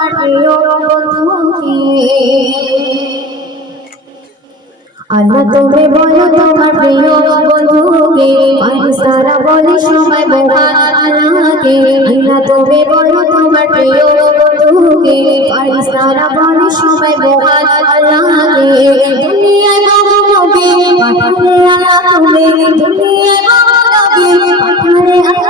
তোমার প্রিয় বন্ধুকে আল্লাহ, তুমি বলো তোমার প্রিয় বন্ধুকে সারা বলে মহান আল্লাহকে আল্লাহ, তুমি বলো তোমার প্রিয় বন্ধুকে সারা বলে সবাই মহান আল্লাহকে দুনিয়ায় আল্লাহ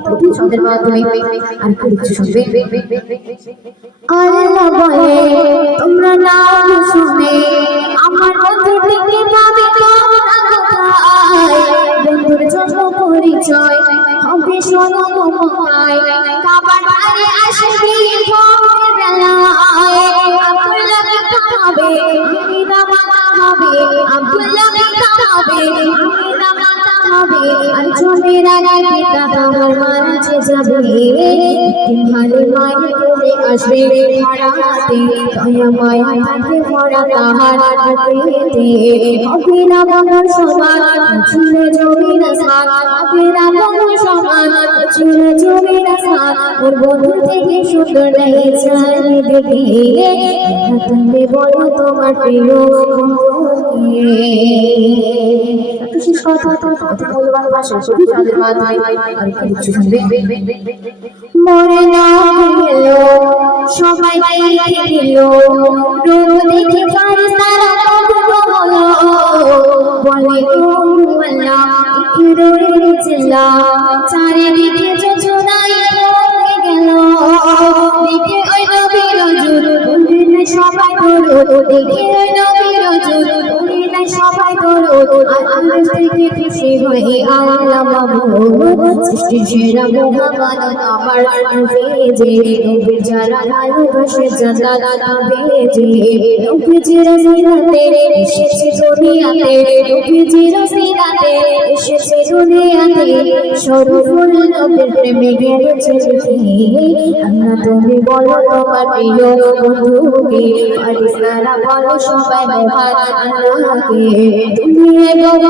খুবই সুন্দর মাধ্যমে আর কি শুনবে আল্লাহ বলে তোমরা নাম শুনে আমার বন্ধু থেকে পাবে তোমরা কোথায় বন্ধুর জন্য পরিচয় হবে আমিনা মাতা হবে আর জমির আগে পিতা তোমার মাঝে যাবে। তোমার মায়ের কোলে আসবে হারাতে দয়া মায়া থাকে ভরা তাহার হাতেতে। হবে না সমান ছিল জমির সাথ হবে না সমান ছিল জমির সাথ ওর বন্ধু থেকে সুন্দর নেই চাই দেখে তুমি বলো তোমার প্রিয় বন্ধুকে সবাই দেখে দিল রোদ দেখে তারা। সবাই ধরো থেকে খুশি হয়ে আল্লাহ মাহমুদ সৃষ্টির সেরা মোহাম্মদ আমার ভেজে নবীর যারা ভালোবাসে জান্নাত ভেজে নবীজির সিরাতে এসেছে দুনিয়াতে নবীজির সিরাতে এসেছে দুনিয়াতে সরফুল নবীর প্রেমে গেছে আল্লাহ তুমি বলো তোমার প্রিয় বন্ধুকে পারিসারা বলো সবাই মহান আল্লাহকে তুমি বলো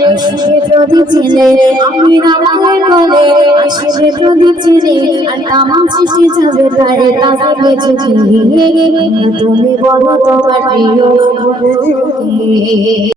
প্রতি ছেলে আমি না বলে আসবে প্রতি ছেলে আর তামাম সৃষ্টি যাবে তারে তাকে বেঁচে তুমি বলো তোমার প্রিয়